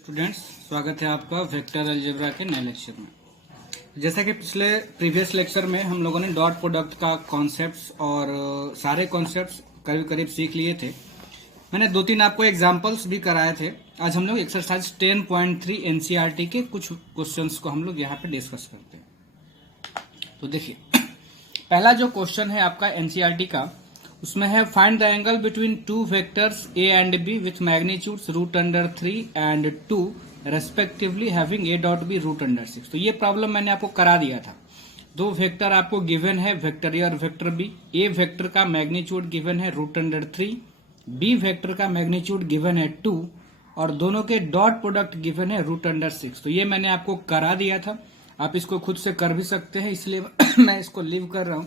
Students, स्वागत है आपका वेक्टर अलजेब्रा के नए लेक्चर में। जैसा कि पिछले प्रीवियस लेक्चर में हम लोगों ने डॉट प्रोडक्ट का कॉन्सेप्ट्स और सारे कॉन्सेप्ट्स करीब करीब सीख लिए थे। मैंने 2-3 आपको एग्जांपल्स भी कराए थे। आज हम लोग एक्सरसाइज 10.3 एनसीईआरटी के कुछ क्वेश्चंस को हम लोग यहाँ पे डिस्कस करते हैं। तो देखिए, पहला जो क्वेश्चन है आपका एनसीईआरटी का, उसमें है find the angle between two vectors A and B with magnitudes √3 and 2 respectively having A dot B √6। तो ये प्रॉब्लम मैंने आपको करा दिया था। दो वेक्टर आपको गिवन है, वेक्टर ए और वेक्टर बी। ए वेक्टर का मैग्नीट्यूड गिवन है √3, बी वेक्टर का मैग्नीट्यूड गिवन है 2 और दोनों के डॉट प्रोडक्ट गिवन है √6। तो ये मैंने आपको करा दिया था। आप इसको खुद से कर भी सकते हैं, इसलिए मैं इसको लीव कर रहा हूं।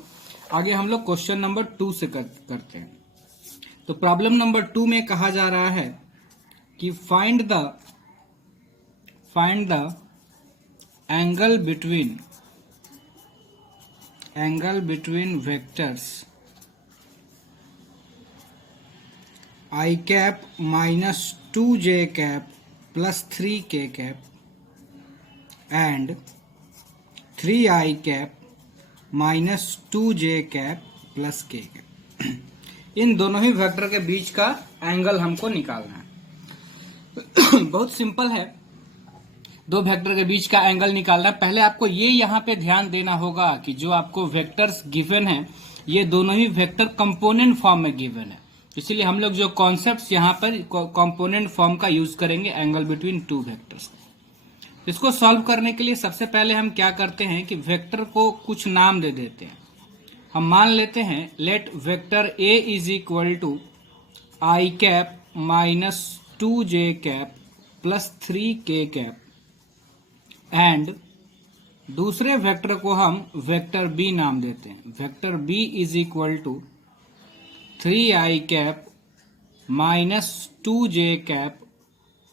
आगे हम लोग क्वेश्चन नंबर 2 से करते हैं। तो प्रॉब्लम नंबर 2 में कहा जा रहा है कि find the angle between vectors i cap -2j cap +3k cap and 3i cap -2j cap +k cap. इन दोनों ही वेक्टर के बीच का एंगल हमको निकालना है। बहुत सिंपल है, दो वेक्टर के बीच का एंगल निकालना है। पहले आपको ये यहाँ पे ध्यान देना होगा कि जो आपको वेक्टर्स गिवन है, ये दोनों ही वेक्टर कंपोनेंट फॉर्म में गिवन है। इसीलिए हम लोग जो कॉन्सेप्ट्स यहाँ पर कंपोनेंट फॉर्म का यूज करेंगे एंगल बिटवीन टू वेक्टर्स। इसको सॉल्व करने के लिए सबसे पहले हम क्या करते हैं कि वेक्टर को कुछ नाम दे देते हैं। हम मान लेते हैं let vector A is equal to i cap -2j cap +3k cap and दूसरे वेक्टर को हम वेक्टर बी नाम देते हैं। Vector B is equal to 3i cap -2j cap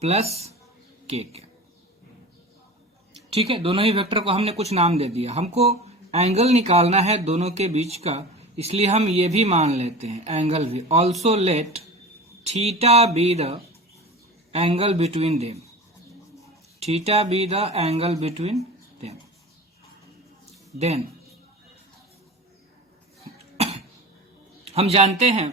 +k cap. ठीक है, दोनों ही वेक्टर को हमने कुछ नाम दे दिया। हमको एंगल निकालना है दोनों के बीच का, इसलिए हम ये भी मान लेते हैं एंगल भी। Also let theta be the angle between them, theta be the angle between them. Then हम जानते हैं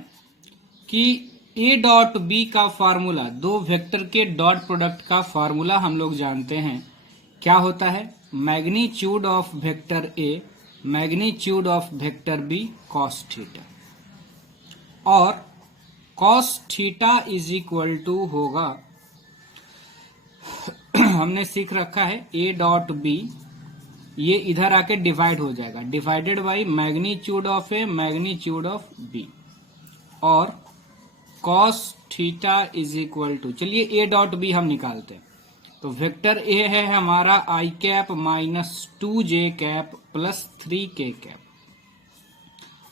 कि ए डॉट बी का फार्मूला, दो वेक्टर के डॉट प्रोडक्ट का फार्मूला हम लोग जानते हैं। क्या होता है? Magnitude of vector A magnitude of vector B cos theta, और cos theta is equal to होगा हमने सीख रखा है ए डॉट बी, ये इधर आके डिवाइड हो जाएगा, divided by magnitude of A magnitude of B, और cos theta is equal to, चलिए ए डॉट बी हम निकालते हैं। तो वेक्टर ए है हमारा i cap -2j cap +3k cap,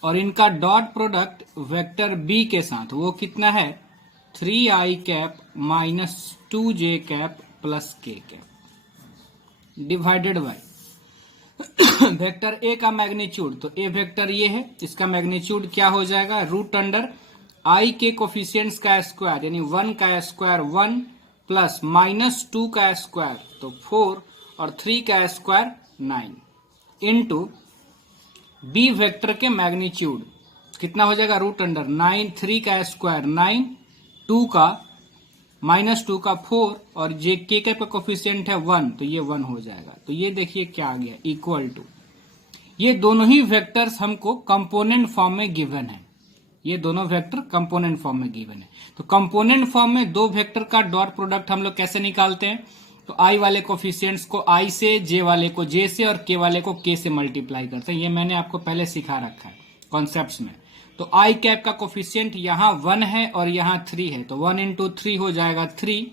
और इनका डॉट प्रोडक्ट वेक्टर बी के साथ वो कितना है? 3i cap -2j cap +k cap divided by vector A का मैग्नीट्यूड। तो ए वेक्टर ये है, इसका मैग्नीट्यूड क्या हो जाएगा? √i के कोफिशिएंट्स का स्क्वायर यानी 1 का स्क्वायर 1 प्लस -2 का स्क्वायर तो 4 और 3 का स्क्वायर 9 इंटू बी वेक्टर के मैग्नीट्यूड कितना हो जाएगा? √9, 3 का स्क्वायर 9, 2 का -2 का 4 और जे के का कोफिशिएंट है 1, तो ये 1 हो जाएगा। तो ये देखिए क्या आ गया, इक्वल टू। ये दोनों ही वेक्टर्स हमको कंपोनेंट फॉर्म में गिवन है, ये दोनों वेक्टर कंपोनेंट फॉर्म में गिवन है। तो कंपोनेंट फॉर्म में दो वेक्टर का डॉट प्रोडक्ट हम लोग कैसे निकालते हैं? तो i वाले कोफिशिएंट्स को i से, j वाले को j से और k वाले को k से मल्टीप्लाई करते हैं। ये मैंने आपको पहले सिखा रखा है कॉन्सेप्ट्स में। तो i कैप का कोफिशिएंट यहाँ 1 है और यहाँ 3 है, तो 1 × 3 हो जाएगा 3,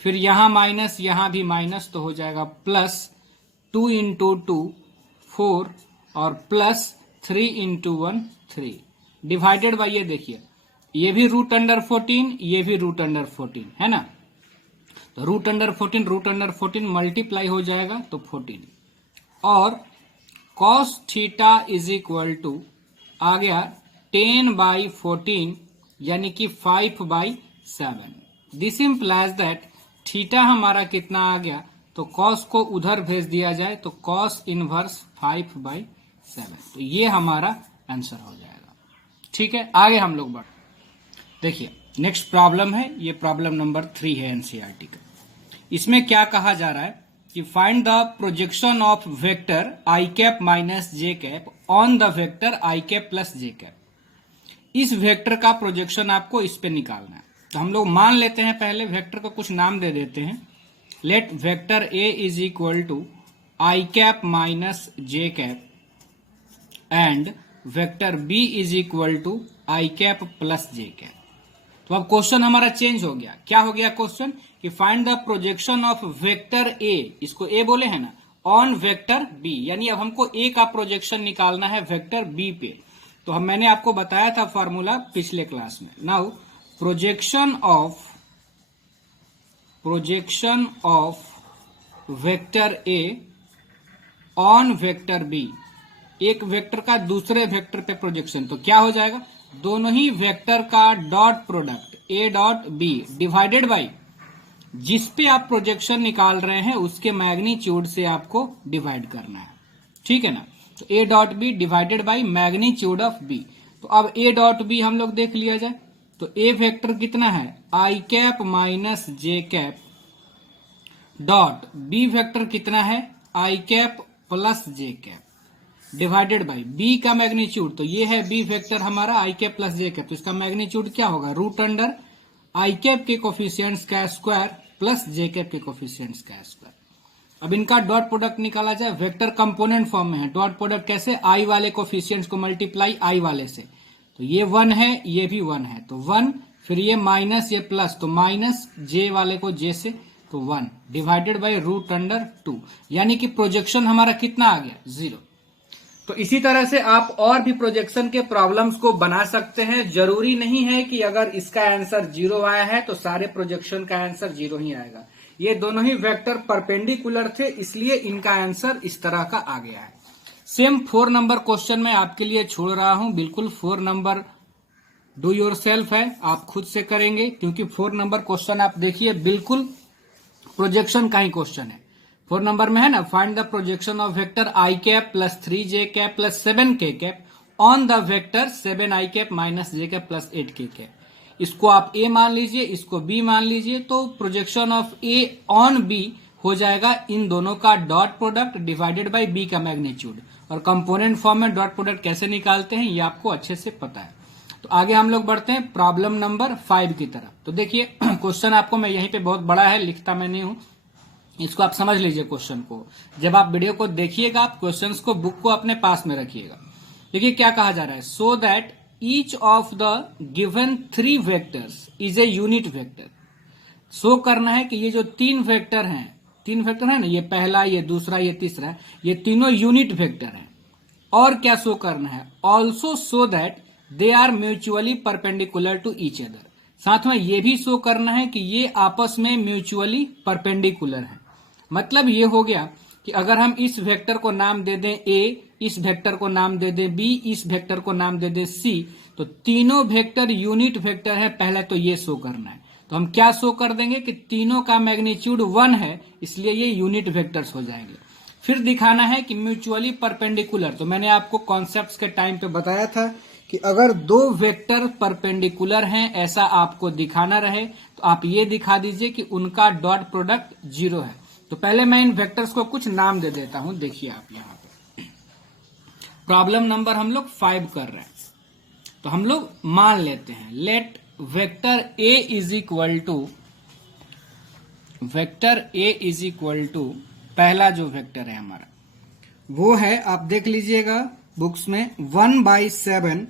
फिर यहाँ माइनस, यहाँ भी माइनस, तो हो जाएगा +2 × 2 4 और +3 × 1 3 डिवाइडेड बाय, ये देखिए ये भी √14, ये भी √14 है ना। तो √14 मल्टीप्लाई हो जाएगा तो 14, और cos theta is equal to आ गया 10/14 यानी कि 5/7। दिस इंप्लाइज दैट थीटा हमारा कितना आ गया, तो कॉस को उधर भेज दिया जाए तो कॉस इनवर्स 5/7, तो ये हमारा आंसर हो जाएगा। ठीक है, आगे हम लोग बढ़। देखिए नेक्स्ट प्रॉब्लम है, ये प्रॉब्लम नंबर 3 है एनसीईआरटी का। इसमें क्या कहा जा रहा है कि find the projection of vector I cap minus J cap on the vector I cap plus J cap. इस वेक्टर का प्रोजेक्शन आपको इस पे निकालना है। तो हम लोग मान लेते हैं, पहले वेक्टर को कुछ नाम दे देते हैं। Let vector A is equal to I cap minus J cap and vector B is equal to I cap plus J cap. तो अब क्वेश्चन हमारा चेंज हो गया। क्या हो गया क्वेश्चन कि find the projection of vector ए, इसको ए बोले हैं ना, ऑन वेक्टर बी, यानी अब हमको ए का प्रोजेक्शन निकालना है वेक्टर बी पे। तो मैंने आपको बताया था फॉर्मूला पिछले क्लास में। Now projection of vector A on vector B, एक वेक्टर का दूसरे वेक्टर पे प्रोजेक्शन, तो क्या हो जाएगा, दोनों ही वेक्टर का dot product A dot B divided by जिस पे आप प्रोजेक्शन निकाल रहे हैं उसके मैग्नीट्यूड से आपको डिवाइड करना है। ठीक है ना, तो A dot B divided by magnitude of B. तो अब ए डॉट बी हम लोग देख लिया जाए, तो ए वेक्टर कितना है, I cap minus J cap dot B vector कितना है, I cap plus J cap divided by B का मैग्नीट्यूड, तो ये है बी वेक्टर हमारा I cap plus J cap, तो इसका मैग्नीट्यूड क्या होगा, रूट अंडर आई कैप के कोफिशिएंट्स का स्क्वायर प्लस जे कैप के कोफिशिएंट्स का स्क्वायर। अब इनका डॉट प्रोडक्ट निकाला जाए, वेक्टर कंपोनेंट फॉर्म में है। डॉट प्रोडक्ट कैसे, आई वाले कोफिशिएंट्स को मल्टीप्लाई आई वाले से, तो ये 1 है, ये भी 1 है, तो 1, फिर ये माइनस ये प्लस, तो माइनस जे वाले को जे से, तो 1 डिवाइडेड बाई रूट अंडर 2, यानी कि प्रोजेक्शन हमारा कितना आ गया, 0। तो इसी तरह से आप और भी प्रोजेक्शन के प्रॉब्लम्स को बना सकते हैं। जरूरी नहीं है कि अगर इसका आंसर 0 आया है तो सारे प्रोजेक्शन का आंसर 0 ही आएगा। ये दोनों ही वेक्टर परपेंडिकुलर थे, इसलिए इनका आंसर इस तरह का आ गया है। सेम 4 नंबर क्वेश्चन मैं आपके लिए छोड़ रहा हूं, बिल्कुल 4 नंबर डू योरसेल्फ है, आप खुद से करेंगे, क्योंकि 4 नंबर क्वेश्चन आप देखिए बिल्कुल प्रोजेक्शन का ही क्वेश्चन है। 4 नंबर में है ना, find the projection of vector I cap plus 3j cap plus 7k cap on the vector 7i cap minus j cap plus 8k cap. इसको आप a मान लीजिए, इसको b मान लीजिए, तो projection of a on b हो जाएगा इन दोनों का dot product divided by b का मैग्नीट्यूड। और कंपोनेंट फॉर्म में डॉट प्रोडक्ट कैसे निकालते हैं ये आपको अच्छे से पता है। तो आगे हम लोग बढ़ते हैं प्रॉब्लम नंबर 5 की तरफ। तो देखिए क्वेश्चन आपको मैं यहीं पे बहुत बड़ा है, लिखता मैं नहीं हूं, इसको आप समझ लीजिए क्वेश्चन को। जब आप वीडियो को देखिएगा आप क्वेश्चंस को, बुक को अपने पास में रखिएगा। देखिए क्या कहा जा रहा है, so that each of the given 3 vectors is a unit vector. Show करना है कि ये जो 3 वेक्टर हैं, 3 वेक्टर है ना, ये पहला, ये दूसरा, ये तीसरा, ये तीनों यूनिट वेक्टर हैं। और क्या शो करना है, also show that they are mutually perpendicular to each other. साथ में ये भी शो करना है कि ये आपस में म्यूचुअली परपेंडिकुलर है। मतलब ये हो गया कि अगर हम इस वेक्टर को नाम दे दें a, इस वेक्टर को नाम दे दें b, इस वेक्टर को नाम दे दें c, तो तीनों वेक्टर यूनिट वेक्टर है। पहले तो ये शो करना है, तो हम क्या शो कर देंगे कि तीनों का मैग्नीट्यूड 1 है, इसलिए ये यूनिट वेक्टर्स हो जाएंगे। फिर दिखाना है कि म्यूचुअली परपेंडिकुलर, तो मैंने आपको कॉन्सेप्ट्स के टाइम पे बताया था कि अगर 2 वेक्टर परपेंडिकुलर हैं ऐसा आपको दिखाना रहे तो आप ये दिखा दीजिए कि उनका डॉट प्रोडक्ट 0 है। तो पहले मैं इन वेक्टर्स को कुछ नाम दे देता हूं, देखिए आप यहां पे प्रॉब्लम नंबर हम लोग 5 कर रहे हैं। तो हम लोग मान लेते हैं, let vector a is equal to पहला जो वेक्टर है हमारा वो है, आप देख लीजिएगा बुक्स में, 1/7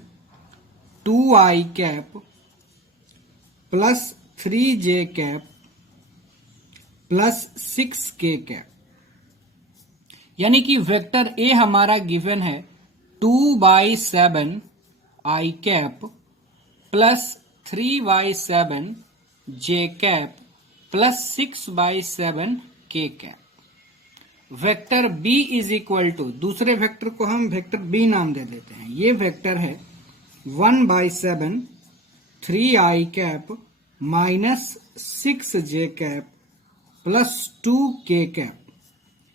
2i cap plus 3j cap plus 6k cap. यानी कि वेक्टर ए हमारा गिवन है 2/7 i cap plus 3/7 j cap plus 6/7 k cap. Vector b is equal to, दूसरे वेक्टर को हम वेक्टर b नाम दे देते हैं। ये वेक्टर है 1/7 3i cap minus 6j cap plus 2 के कैप,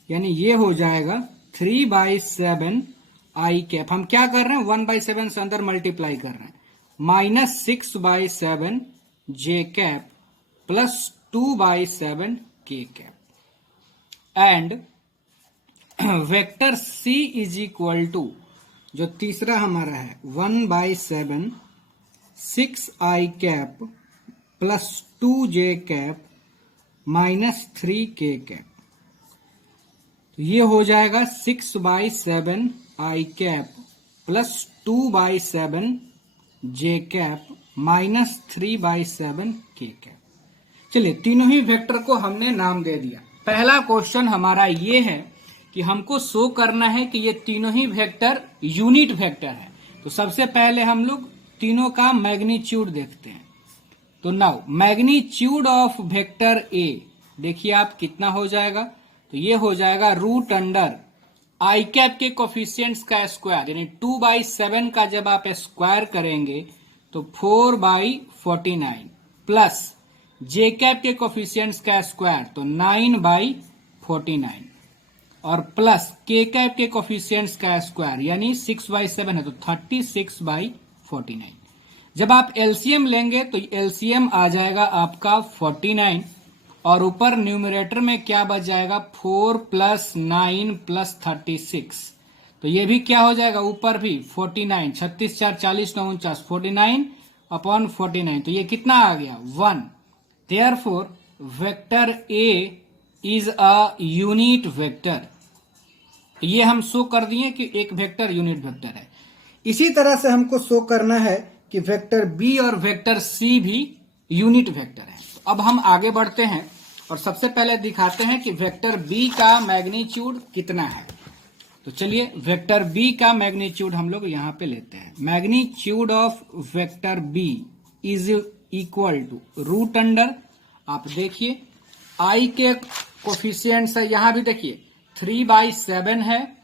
यानी ये हो जाएगा 3/7 आई कैप। हम क्या कर रहे हैं, 1/7 से अंदर मल्टीप्लाई कर रहे हैं, minus 6/7 J cap plus 2/7 K cap. And vector C is equal to, जो तीसरा हमारा है, 1/7 6 I cap plus 2 J cap minus 3 K cap. तो ये हो जाएगा 6/7 I cap plus 2/7 J cap minus 3/7 K cap. चलिए, तीनों ही वेक्टर को हमने नाम दे दिया। पहला क्वेश्चन हमारा ये है कि हमको शो करना है कि ये तीनों ही वेक्टर यूनिट वेक्टर है। तो सबसे पहले हम लोग तीनों का मैग्नीट्यूड देखते हैं। तो नाउ मैग्नीट्यूड ऑफ वेक्टर ए, देखिए आप कितना हो जाएगा, तो ये हो जाएगा रूट अंडर आई कैप के कोफिशिएंट्स का स्क्वायर, यानी 2/7 का जब आप स्क्वायर करेंगे तो 4/49 प्लस जे कैप के कोफिशिएंट्स का स्क्वायर तो 9/49 और प्लस के कैप के कोफिशिएंट्स का स्क्वायर यानी 6/7 है तो 36/49। जब आप एलसीएम लेंगे तो एलसीएम आ जाएगा आपका 49 और ऊपर न्यूमरेटर में क्या बच जाएगा, 4 + 9 + 36। तो ये भी क्या हो जाएगा, ऊपर भी 49, 36 4 40 9 49, 49/49, तो ये कितना आ गया, 1। Therefore vector A is a unit vector. ये हम शो कर दिए कि एक वेक्टर यूनिट वेक्टर है। इसी तरह से हमको शो करना है कि वेक्टर बी और वेक्टर सी भी यूनिट वेक्टर है। तो अब हम आगे बढ़ते हैं और सबसे पहले दिखाते हैं कि वेक्टर बी का मैग्नीट्यूड कितना है। तो चलिए, वेक्टर बी का मैग्नीट्यूड हम लोग यहां पे लेते हैं। Magnitude of vector B is equal to root under, आप देखिए आई के कोफिशिएंट्स है, यहां भी देखिए 3/7 है,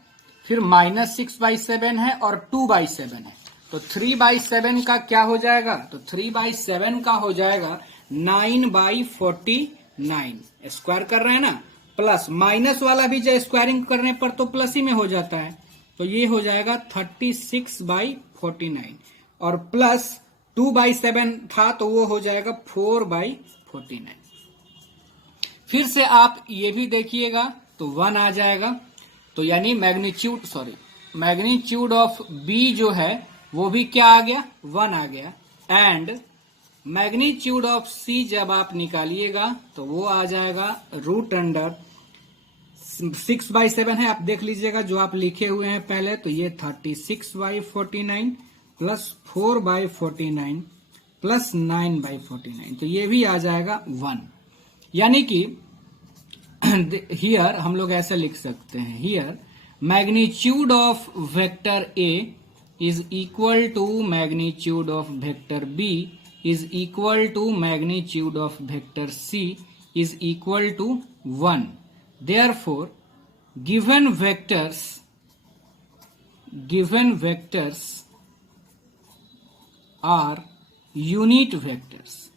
फिर माइनस 6/7 है और 2/7 है। तो 3/7 का क्या हो जाएगा, तो 3/7 का हो जाएगा 9/49, स्क्वायर कर रहे हैं ना, प्लस माइनस वाला भी जो स्क्वायरिंग करने पर तो प्लस ही में हो जाता है, तो ये हो जाएगा 36/49 और प्लस 2/7 था तो वो हो जाएगा 4/49। फिर से आप ये भी देखिएगा तो 1 आ जाएगा, तो यानी मैग्नीट्यूड ऑफ बी जो है वो भी क्या आ गया, 1 आ गया। एंड मैग्नीट्यूड ऑफ सी जब आप निकालिएगा तो वो आ जाएगा रूट अंडर 6/7 है, आप देख लीजिएगा जो आप लिखे हुए हैं पहले, तो ये 36/49 प्लस 4/49 प्लस 9/49, तो ये भी आ जाएगा 1। यानी कि हियर हम लोग ऐसे लिख सकते हैं, here magnitude of vector A is equal to magnitude of vector B is equal to magnitude of vector C is equal to 1। Therefore, given vectors are unit vectors.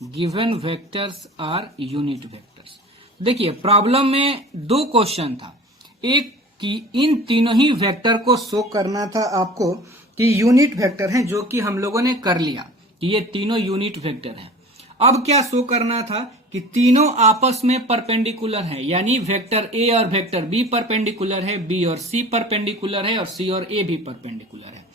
Given vectors are unit vectors. देखिए, problem में 2 question था। एक कि इन तीनों ही vector को show करना था आपको कि यूनिट वेक्टर हैं, जो कि हम लोगों ने कर लिया कि ये तीनों यूनिट वेक्टर हैं। अब क्या शो करना था कि तीनों आपस में परपेंडिकुलर है, यानी वेक्टर ए और वेक्टर बी परपेंडिकुलर है, बी और सी परपेंडिकुलर है और सी और ए भी परपेंडिकुलर है।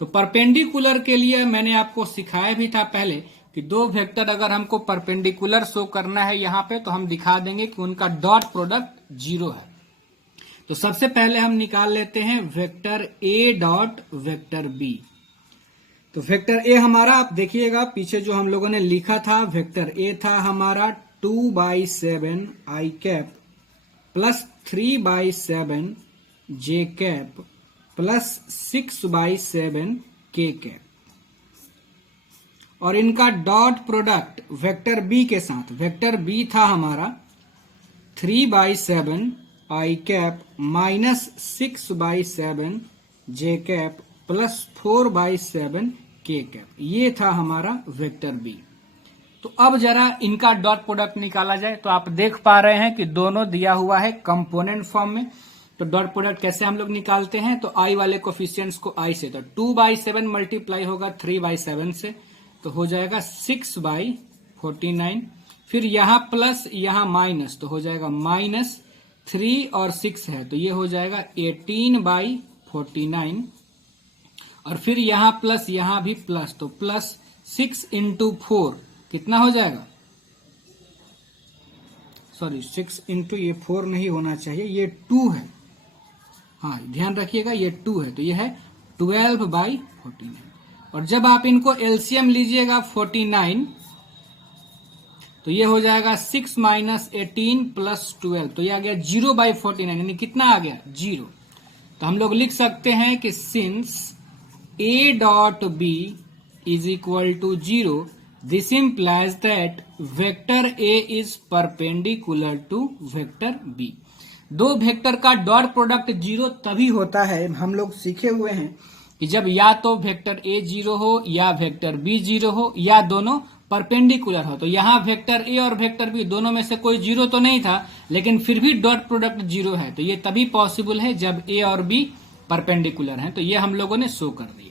तो परपेंडिकुलर के लिए मैंने आपको सिखाया भी था पहले कि 2 वेक्टर अगर हमको परपेंडिकुलर शो करना है यहां पे, तो हम दिखा देंगे कि उनका डॉट प्रोडक्ट 0 है। तो सबसे पहले हम निकाल लेते हैं vector A dot vector B. तो वेक्टर ए हमारा आप देखिएगा पीछे जो हम लोगों ने लिखा था, वेक्टर ए था हमारा 2/7 आई कैप प्लस 3/7 जे कैप प्लस 6/7 के कैप, और इनका डॉट प्रोडक्ट वेक्टर बी के साथ, वेक्टर बी था हमारा 3/7 आई कैप माइनस 6/7 जे कैप प्लस 4/7 के कैप, ये था हमारा वेक्टर बी। तो तो अब जरा इनका डॉट प्रोडक्ट निकाला जाए। तो आप देख पा रहे हैं कि दोनों दिया हुआ है कंपोनेंट फॉर्म में। तो डॉट प्रोडक्ट कैसे हम लोग निकालते हैं, तो आई वाले कोफिशिएंट्स को आई से, तो 2/7 मल्टीप्लाई होगा 3/7 से, तो हो जाएगा 6/49। फिर यहां प्लस यहां माइनस, तो हो जाएगा -3 और 6 है, तो ये हो जाएगा 18/49। और फिर यहां प्लस यहां भी प्लस, तो प्लस 6 इंटू 4 कितना हो जाएगा, सॉरी 6 इंटू, ये 4 नहीं होना चाहिए, ये 2 है, हाँ ध्यान रखिएगा ये 2 है, तो ये है 12/49। और जब आप इनको एलसीएम लीजिएगा 49, तो ये हो जाएगा 6 - 18 + 12, तो ये आ गया 0/49, यानी कितना आ गया 0। तो हम लोग लिख सकते हैं कि since a.b is equal to 0, this implies that vector a is perpendicular to vector b। दो वेक्टर का डॉट प्रोडक्ट 0 तभी होता है, हम लोग सीखे हुए हैं कि जब या तो वेक्टर a 0 हो या वेक्टर b 0 हो या दोनों परपेंडिकुलर हो। तो यहाँ वेक्टर a और वेक्टर b दोनों में से कोई 0 तो नहीं था, लेकिन फिर भी डॉट प्रोडक्ट 0 है। तो ये तभी पॉसिबल है जब a और b परपेंडिकुलर हैं। तो ये हम लोगों ने शो कर दिया।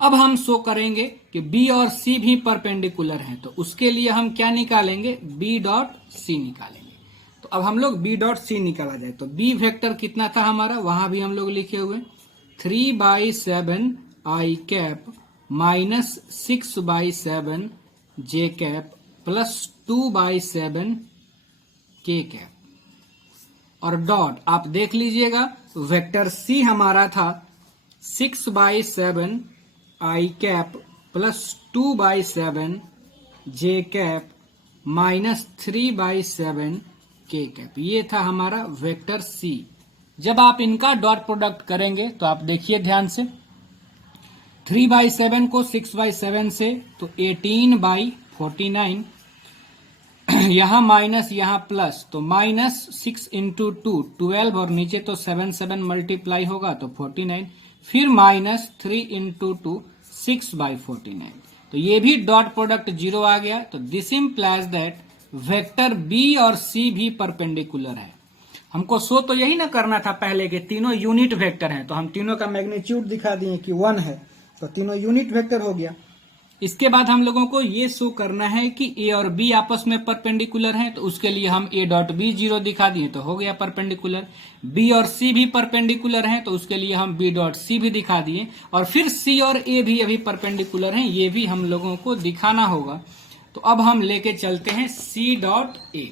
अब हम शो करेंगे कि b और c भी परपेंडिकुलर हैं, तो उसके लिए हम क्या निकालेंगे, b.c निकालेंगे। तो अब हम लोग b.c निकाला जाए, तो b वेक्टर कितना था हमारा, वहां भी हम लोग लिखे हुए 3/7 i cap minus 6/7 j cap plus 2/7 k cap. और डॉट आप देख लीजिएगा, वेक्टर c हमारा था 6/7 i cap plus 2/7 j cap minus 3/7 k cap, ये था हमारा वेक्टर c। जब आप इनका डॉट प्रोडक्ट करेंगे तो आप देखिए ध्यान से, 3/7 को 6/7 से, तो 18/49, यहां माइनस यहां प्लस, तो -6 इंटू 2 12, और नीचे तो 7 मल्टीप्लाई होगा तो 49, फिर -3 इंटू 2 6/49। तो ये भी डॉट प्रोडक्ट 0 आ गया। तो this implies that vector b और c भी परपेंडिकुलर है। हमको शो तो यही ना करना था पहले कि तीनों यूनिट वेक्टर हैं, तो हम तीनों का मैग्नीट्यूड दिखा दिए कि 1 है, तो तीनों यूनिट वेक्टर हो गया। इसके बाद हम लोगों को ये शो करना है कि a और b आपस में परपेंडिकुलर हैं, तो उसके लिए हम a.b 0 दिखा दिए, तो हो गया परपेंडिकुलर। b और c भी परपेंडिकुलर हैं, तो उसके लिए हम b.c भी दिखा दिए। और फिर c और a भी अभी परपेंडिकुलर हैं, ये भी हम लोगों को दिखाना होगा। तो अब हम लेके चलते हैं c.a,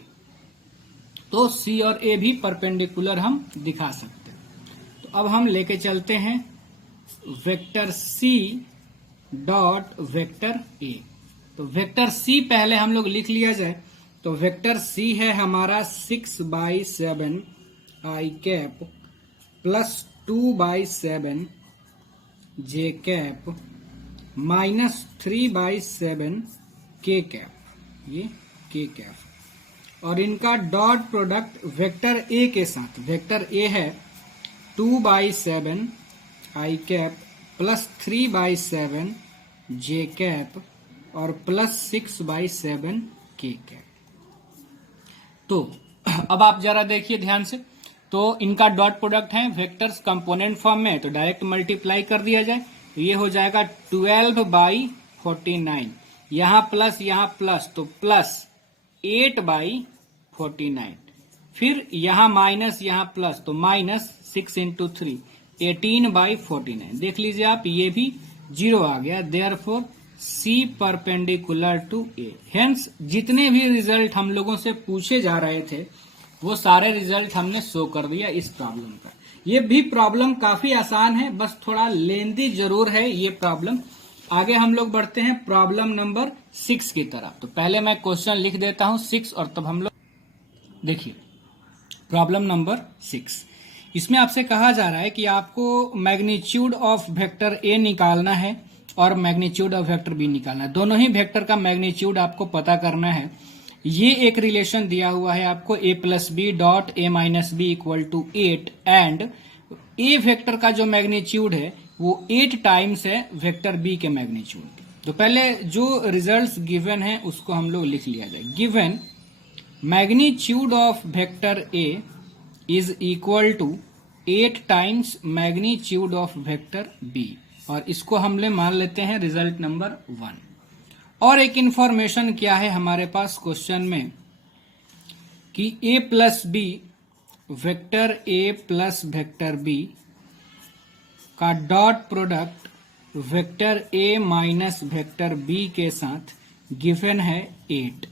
तो c और a भी परपेंडिकुलर हम दिखा सकते हैं। तो अब हम लेके चलते हैं vector c dot vector a। तो वेक्टर c पहले हम लोग लिख लिया जाए। तो वेक्टर c है हमारा 6/7 i cap plus 2/7 j cap minus 3/7 k cap, ये k कैप। और इनका डॉट प्रोडक्ट वेक्टर a के साथ, वेक्टर a है 2/7 i cap plus 3/7 j cap और प्लस 6/7 k कैप। तो अब आप जरा देखिए ध्यान से, तो इनका डॉट प्रोडक्ट है वेक्टर्स कंपोनेंट फॉर्म में, तो डायरेक्ट मल्टीप्लाई कर दिया जाए, तो ये हो जाएगा 12/49, यहां प्लस, तो प्लस 8/49, फिर यहां माइनस यहां प्लस, तो माइनस 6 इंटू 3 18/49। देख लीजिए आप, ये भी 0 आ गया। Therefore C perpendicular to A। Hence जितने भी रिजल्ट हम लोगों से पूछे जा रहे थे वो सारे रिजल्ट हमने शो कर दिया इस प्रॉब्लम का। ये भी प्रॉब्लम काफी आसान है, बस थोड़ा लेंदी जरूर है ये प्रॉब्लम। आगे हम लोग बढ़ते हैं प्रॉब्लम नंबर 6 की तरफ। तो पहले मैं क्वेश्चन लिख देता हूं 6, और तब हम लोग देखिए प्रॉब्लम नंबर 6। इसमें आपसे कहा जा रहा है कि आपको मैग्नीट्यूड ऑफ वेक्टर a निकालना है और मैग्नीट्यूड ऑफ वेक्टर b निकालना है। दोनों ही वेक्टर का मैग्नीट्यूड आपको पता करना है। ये एक रिलेशन दिया हुआ है आपको a plus B dot a minus B equal to 8, and a vector का जो मैग्नीट्यूड है वो 8 टाइम्स है वेक्टर b के मैग्नीट्यूड। तो पहले जो रिजल्ट्स गिवन है उसको हम लोग लिख लिया जाए। Given magnitude of vector A is equal to 8 times magnitude of vector B, और इसको हम ले मान लेते हैं रिजल्ट नंबर 1। और एक इंफॉर्मेशन क्या है हमारे पास क्वेश्चन में कि a plus B, vector a plus vector b का dot product vector a minus vector b के साथ गिवन है 8।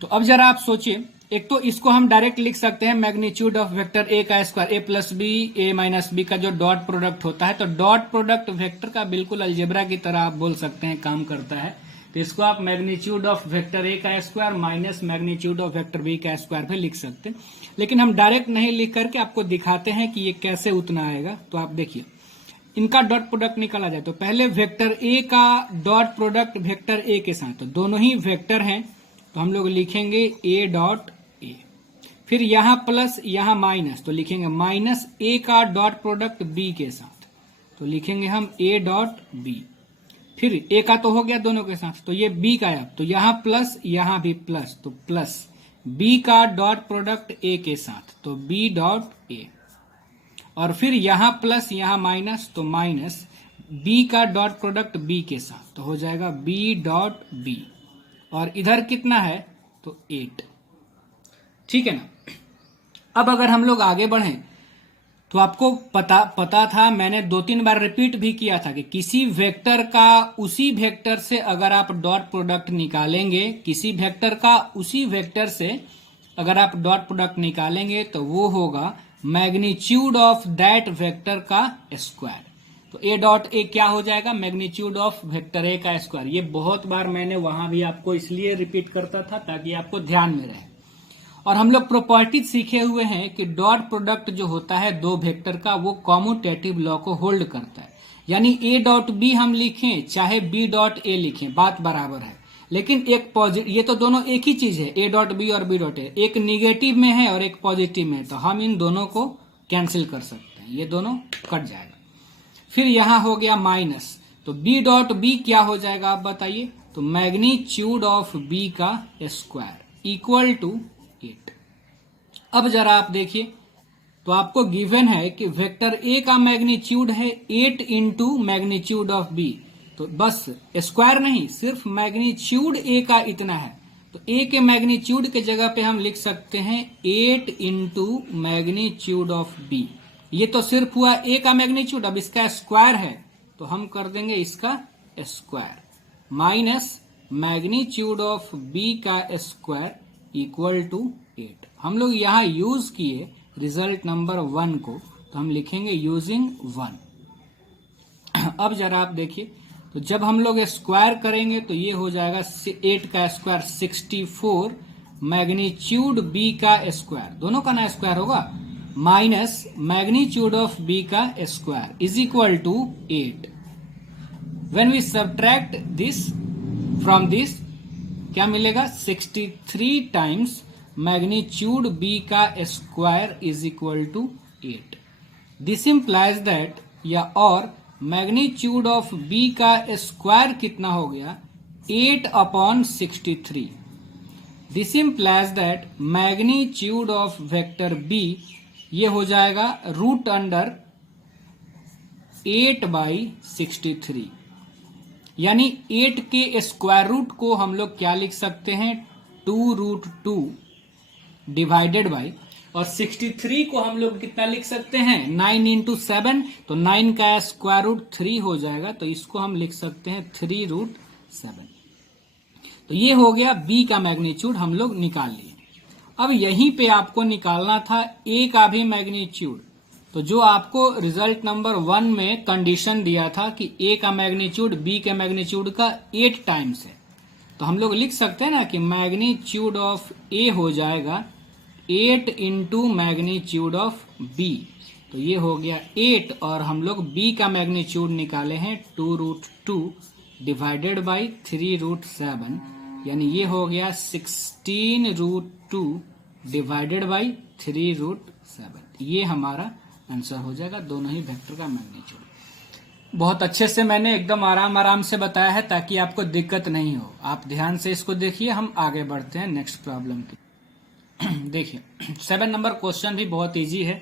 तो अब जरा आप सोचिए, एक तो इसको हम डायरेक्ट लिख सकते हैं मैग्नीट्यूड ऑफ वेक्टर a का square, a plus B, a minus B का जो डॉट प्रोडक्ट होता है, तो डॉट प्रोडक्ट वेक्टर का बिल्कुल अलजेब्रा की तरह आप बोल सकते हैं काम करता है। तो इसको आप मैग्नीट्यूड ऑफ वेक्टर a का square minus magnitude of vector b का स्क्वायर भी लिख सकते हैं, लेकिन हम डायरेक्ट नहीं लिख करके आपको दिखाते हैं कि ये कैसे उतना आएगा। तो आप देखिए, इनका डॉट प्रोडक्ट निकाला जाए तो पहले वेक्टर a का डॉट प्रोडक्ट वेक्टर a के साथ, तो दोनों ही वेक्टर हैं तो हम लोग लिखेंगे a डॉट a, फिर यहां प्लस यहां माइनस तो लिखेंगे माइनस a का डॉट प्रोडक्ट b के साथ, तो लिखेंगे हम a डॉट b, फिर a का तो हो गया दोनों के साथ, तो ये b का है, तो यहां प्लस यहां भी प्लस, तो प्लस b का डॉट प्रोडक्ट a के साथ, तो b डॉट a, और फिर यहां प्लस यहां माइनस तो माइनस b का डॉट प्रोडक्ट b के साथ, तो हो जाएगा b डॉट b, और इधर कितना है तो 8। ठीक है ना। अब अगर हम लोग आगे बढ़ें तो आपको पता था, मैंने 2-3 बार रिपीट भी किया था कि किसी वेक्टर का उसी वेक्टर से अगर आप डॉट प्रोडक्ट निकालेंगे, किसी वेक्टर का उसी वेक्टर से अगर आप डॉट प्रोडक्ट निकालेंगे तो वो होगा मैग्नीट्यूड ऑफ दैट वेक्टर का स्क्वायर। तो a डॉट ए क्या हो जाएगा, मैग्नीट्यूड ऑफ वेक्टर ए का स्क्वायर। ये बहुत बार मैंने वहां भी आपको इसलिए रिपीट करता था ताकि आपको ध्यान में रहे। और हम लोग प्रॉपर्टी सीखे हुए हैं कि डॉट प्रोडक्ट जो होता है दो वेक्टर का, वो कॉम्यूटेटिव लॉ को होल्ड करता है, यानी a डॉट बी हम लिखें चाहे b डॉट ए लिखें, बात बराबर है। लेकिन एक पॉजिटिव, ये तो दोनों एक ही चीज है, a डॉट बी और b डॉट ए, एक निगेटिव में है और एक पॉजिटिव में है, तो हम इन दोनों को कैंसिल कर सकते हैं, ये दोनों कट जाएगा। फिर यहां हो गया माइनस, तो b डॉट b क्या हो जाएगा आप बताइए, तो मैग्नीट्यूड ऑफ b का स्क्वायर इक्वल टू 8। अब जरा आप देखिए, तो आपको गिवन है कि वेक्टर a का मैग्नीट्यूड है 8 इंटू मैग्नीट्यूड ऑफ b, तो बस स्क्वायर नहीं, सिर्फ मैग्नीट्यूड a का इतना है, तो a के मैग्नीट्यूड के जगह पे हम लिख सकते हैं 8 इंटू मैग्नीट्यूड ऑफ b। ये तो सिर्फ हुआ a का मैग्नीट्यूड, अब इसका स्क्वायर है तो हम कर देंगे इसका square minus magnitude of b का स्क्वायर इक्वल टू 8। हम लोग यहां यूज किए रिजल्ट नंबर 1 को, तो हम लिखेंगे यूजिंग 1। अब जरा आप देखिए, तो जब हम लोग स्क्वायर करेंगे तो ये हो जाएगा 8 का स्क्वायर 64 मैग्नीट्यूड b का स्क्वायर, दोनों का ना स्क्वायर होगा, माइनस मैग्नीट्यूड ऑफ b का square is equal to 8। When we subtract this from this क्या मिलेगा, 63 टाइम्स मैग्नीट्यूड b का square is equal to 8। This implies that, या और मैग्नीट्यूड ऑफ b का स्क्वायर कितना हो गया 8/63। This implies that magnitude of vector b ये हो जाएगा रूट अंडर 8/63, यानी 8 के स्क्वायर रूट को हम लोग क्या लिख सकते हैं 2√2 डिवाइडेड बाई, और 63 को हम लोग कितना लिख सकते हैं 9 इंटू 7, तो 9 का स्क्वायर रूट 3 हो जाएगा, तो इसको हम लिख सकते हैं 3√7। तो ये हो गया b का मैग्नीट्यूड हम लोग निकाल लिए। अब यहीं पे आपको निकालना था a का भी मैग्नीट्यूड, तो जो आपको रिजल्ट नंबर 1 में कंडीशन दिया था कि a का मैग्नीट्यूड b के मैग्नीट्यूड का 8 टाइम्स है, तो हम लोग लिख सकते हैं ना कि मैग्नीट्यूड ऑफ a हो जाएगा 8 इंटू मैग्नीट्यूड ऑफ b, तो ये हो गया 8, और हम लोग b का मैग्नीट्यूड निकाले हैं 2√2 डिवाइडेड बाई 3√7, यानी ये हो गया 16√2 डिवाइडेड बाई 3√7। ये हमारा आंसर हो जाएगा, दोनों ही वेक्टर का मैग्नीट्यूड। बहुत अच्छे से मैंने एकदम आराम आराम से बताया है ताकि आपको दिक्कत नहीं हो। आप ध्यान से इसको देखिए, हम आगे बढ़ते हैं नेक्स्ट प्रॉब्लम की। देखिए 7 नंबर क्वेश्चन भी बहुत इजी है,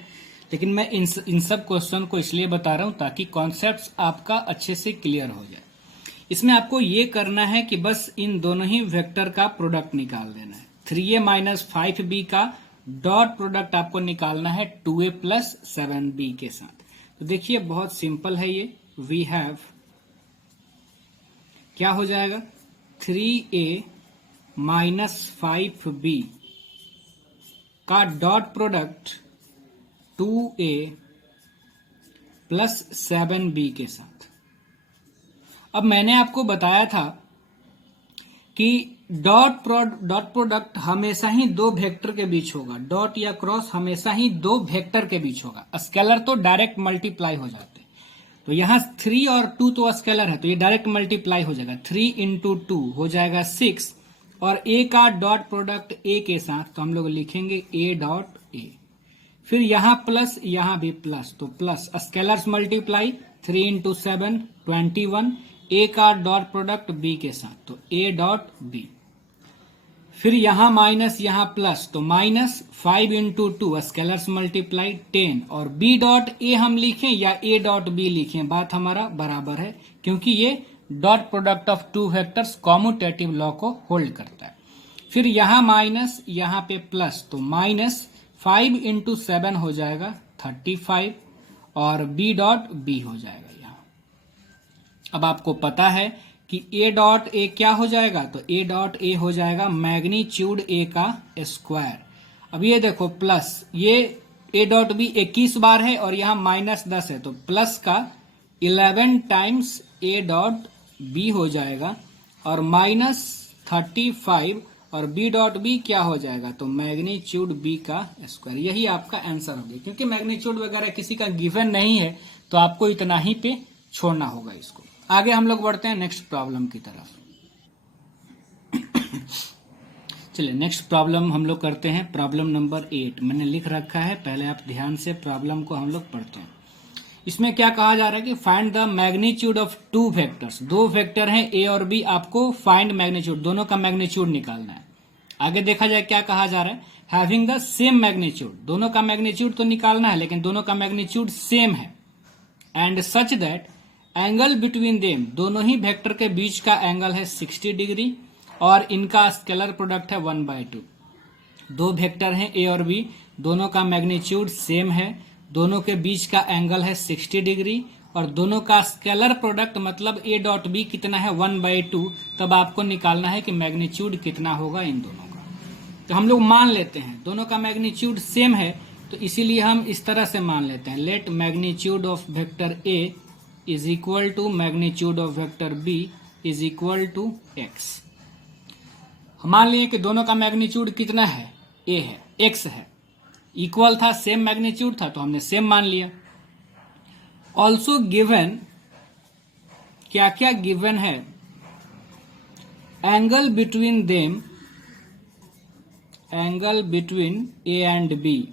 लेकिन मैं इन सब क्वेश्चन को इसलिए बता रहा हूं ताकि कॉन्सेप्ट्स आपका अच्छे से क्लियर हो जाए। इसमें आपको ये करना है कि बस इन दोनों ही वेक्टर का प्रोडक्ट निकाल देना है। 3a माइनस 5b का डॉट प्रोडक्ट आपको निकालना है 2a प्लस 7b के साथ। तो देखिए बहुत सिंपल है ये। वी हैव, क्या हो जाएगा, 3a माइनस 5b का dot product 2a plus 7b के साथ। अब मैंने आपको बताया था कि डॉट प्रोडक्ट हमेशा ही दो वेक्टर के बीच होगा। डॉट या क्रॉस हमेशा ही दो वेक्टर के बीच होगा। स्केलर तो डायरेक्ट मल्टीप्लाई हो जाते हैं। तो यहां 3 और 2 तो स्केलर है, तो ये डायरेक्ट मल्टीप्लाई हो जाएगा। 3 इंटू 2 हो जाएगा 6, और ए का डॉट प्रोडक्ट ए के साथ, तो हम लोग लिखेंगे ए डॉट ए। फिर यहां प्लस, यहां भी प्लस, तो प्लस स्केलर्स मल्टीप्लाई, 3 इंटू 7 21, ए का डॉट प्रोडक्ट बी के साथ, तो ए डॉट बी। फिर यहां माइनस, यहां प्लस, तो माइनस 5 इंटू 2 स्केलर्स मल्टीप्लाई 10, और बी डॉट ए हम लिखें या ए डॉट बी लिखें, बात हमारा बराबर है, क्योंकि ये dot product of two vectors commutative law को होल्ड करता है। फिर यहां माइनस, यहां पे प्लस, तो माइनस 5 इंटू 7 हो जाएगा 35, और बी डॉट बी हो जाएगा। अब आपको पता है कि a डॉट ए क्या हो जाएगा, तो a डॉट ए हो जाएगा मैग्नीट्यूड a का स्क्वायर। अब ये देखो प्लस, ये a डॉट बी 21 बार है और यहां माइनस 10 है, तो प्लस का 11 टाइम्स a डॉट b हो जाएगा, और माइनस 35, और b डॉट b क्या हो जाएगा, तो मैग्नीट्यूड b का स्क्वायर। यही आपका आंसर हो गया। क्योंकि मैग्नीट्यूड वगैरह किसी का गिवन नहीं है, तो आपको इतना ही पे छोड़ना होगा इसको। आगे हम लोग बढ़ते हैं नेक्स्ट प्रॉब्लम की तरफ। चलिए नेक्स्ट प्रॉब्लम हम लोग करते हैं, प्रॉब्लम नंबर 8 मैंने लिख रखा है, पहले आप ध्यान से प्रॉब्लम को हम लोग पढ़ते हैं। इसमें क्या कहा जा रहा है कि find the magnitude of two vectors. दो वेक्टर हैं ए और बी, आपको फाइंड मैग्नीट्यूड, दोनों का मैग्नीट्यूड निकालना है। आगे देखा जाए क्या कहा जा रहा है, हैविंग द सेम मैग्नीट्यूड, दोनों का मैग्नीट्यूड तो निकालना है, लेकिन दोनों का मैग्नीट्यूड सेम है, and such that angle between them, दोनों ही वेक्टर के बीच का एंगल है 60 डिग्री, और इनका स्केलर प्रोडक्ट है 1/2। दो वेक्टर हैं ए और बी, दोनों का मैग्नीट्यूड सेम है, दोनों के बीच का एंगल है 60 डिग्री, और दोनों का स्केलर प्रोडक्ट मतलब ए डॉट बी कितना है 1/2। तब आपको निकालना है कि मैग्नीट्यूड कितना होगा इन दोनों का। तो हम लोग मान लेते हैं दोनों का मैग्नीट्यूड सेम है, तो इसीलिए हम इस तरह से मान लेते हैं, let magnitude of vector A is equal to magnitude of vector B is equal to X. मान लिए कि दोनों का मैग्नीट्यूड कितना है, ए है, एक्स है, इक्वल था, सेम मैग्नीट्यूड था, तो हमने सेम मान लिया। ऑल्सो गिवन, क्या क्या गिवन है, angle between them, angle between A and B,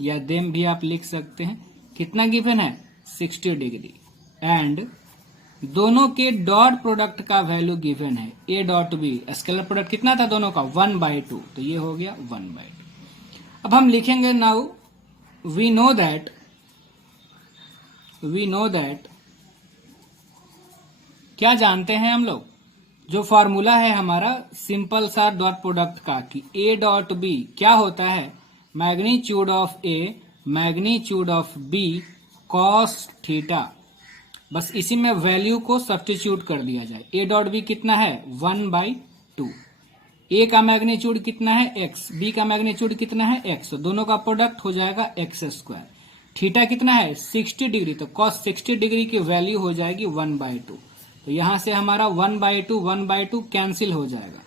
या देम भी आप लिख सकते हैं, कितना गिवन है 60 डिग्री, एंड दोनों के डॉट प्रोडक्ट का वैल्यू गिवन है A dot B, scalar product कितना था दोनों का 1/2, तो ये हो गया 1/2। अब हम लिखेंगे नाउ वी नो दैट, क्या जानते हैं हम लोग, जो फॉर्मूला है हमारा सिंपल सा डॉट प्रोडक्ट का, कि ए डॉट बी क्या होता है, magnitude of A magnitude of B cos theta. बस इसी में वैल्यू को सब्स्टिट्यूट कर दिया जाए। ए डॉट बी कितना है 1/2, ए का मैग्नीट्यूड कितना है एक्स, बी का मैग्नीट्यूड कितना है एक्स, तो दोनों का प्रोडक्ट हो जाएगा एक्स स्क्वायर। थीटा कितना है 60 डिग्री, तो कॉस 60 डिग्री की वैल्यू हो जाएगी 1/2। तो यहां से हमारा 1/2 कैंसिल हो जाएगा,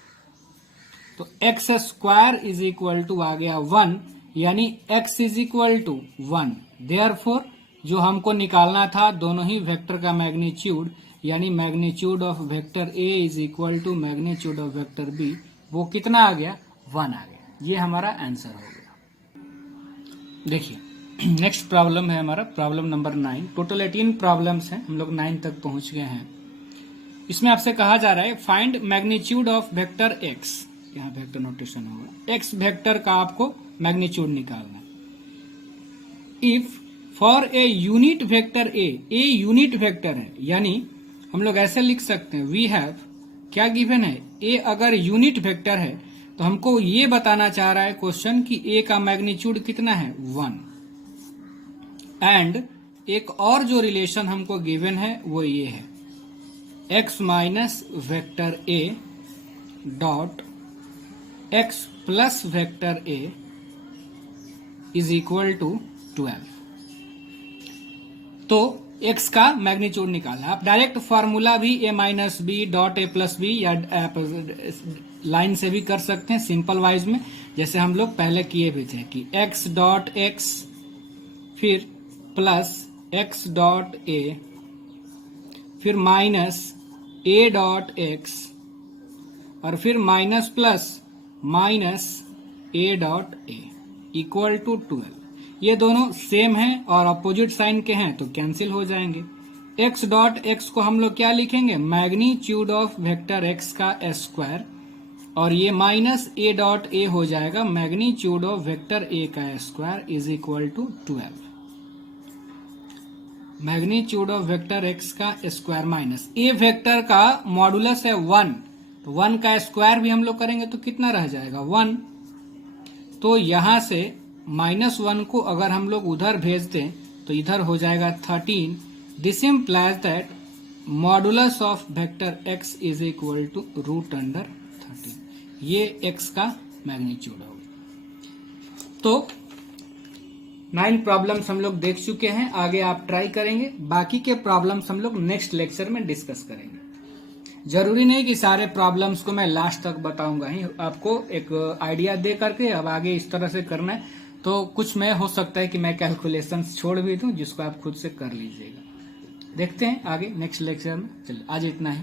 तो X square is equal to आ गया 1, यानी X is equal to 1। Therefore जो हमको निकालना था दोनों ही वेक्टर का मैग्नीट्यूड, यानी magnitude of vector A is equal to magnitude of vector B, वो कितना आ गया 1 आ गया। ये हमारा आंसर हो गया। देखिए नेक्स्ट प्रॉब्लम है हमारा प्रॉब्लम नंबर 9। टोटल 18 प्रॉब्लम्स हैं, हम लोग 9 तक पहुंच गए हैं। इसमें आपसे कहा जा रहा है find magnitude of vector x, यहाँ वेक्टर नोटेशन होगा, एक्स वेक्टर का आपको मैग्नीट्यूड निकालना। If for a unit vector a unit vector है, यानी हम लोग ऐसे लिख सकते हैं वी हैव, क्या गिवन है, ए अगर यूनिट वेक्टर है तो हमको ये बताना चाह रहा है क्वेश्चन कि ए का मैग्नीट्यूड कितना है 1। एंड एक और जो रिलेशन हमको गिवन है वो ये है x minus vector a dot x plus vector a is equal to 12। तो x का मैग्नीट्यूड निकालना। आप डायरेक्ट फॉर्मूला भी a minus B dot a plus B या लाइन से भी कर सकते हैं सिंपल वाइज में, जैसे हम लोग पहले किए भी थे कि x डॉट x फिर प्लस x डॉट a फिर माइनस a डॉट x और फिर minus plus minus a dot a equal to 12। ये दोनों सेम हैं और अपोजिट साइन के हैं तो कैंसिल हो जाएंगे। x डॉट x को हम लोग क्या लिखेंगे, मैग्नीट्यूड ऑफ वेक्टर x का स्क्वायर, और ये माइनस a डॉट a हो जाएगा मैग्नीट्यूड ऑफ वेक्टर a का square is equal to 12। Magnitude of vector x का स्क्वायर माइनस a वेक्टर का मॉडुलस है 1, तो 1 का स्क्वायर भी हम लोग करेंगे तो कितना रह जाएगा 1। तो यहां से -1 को अगर हम लोग उधर भेज दें तो इधर हो जाएगा 13। This implies that modulus of vector x is equal to √13। ये x का मैग्नीट्यूड होगा। तो 9 प्रॉब्लम्स हम लोग देख चुके हैं, आगे आप ट्राई करेंगे। बाकी के प्रॉब्लम्स हम लोग नेक्स्ट लेक्चर में डिस्कस करेंगे। जरूरी नहीं कि सारे प्रॉब्लम्स को मैं लास्ट तक बताऊंगा ही, आपको एक आइडिया दे करके अब आगे इस तरह से करना है। तो कुछ में हो सकता है कि मैं कैलकुलेशंस छोड़ भी दूं जिसको आप खुद से कर लीजिएगा। देखते हैं आगे नेक्स्ट लेक्चर में। चलिए आज इतना ही।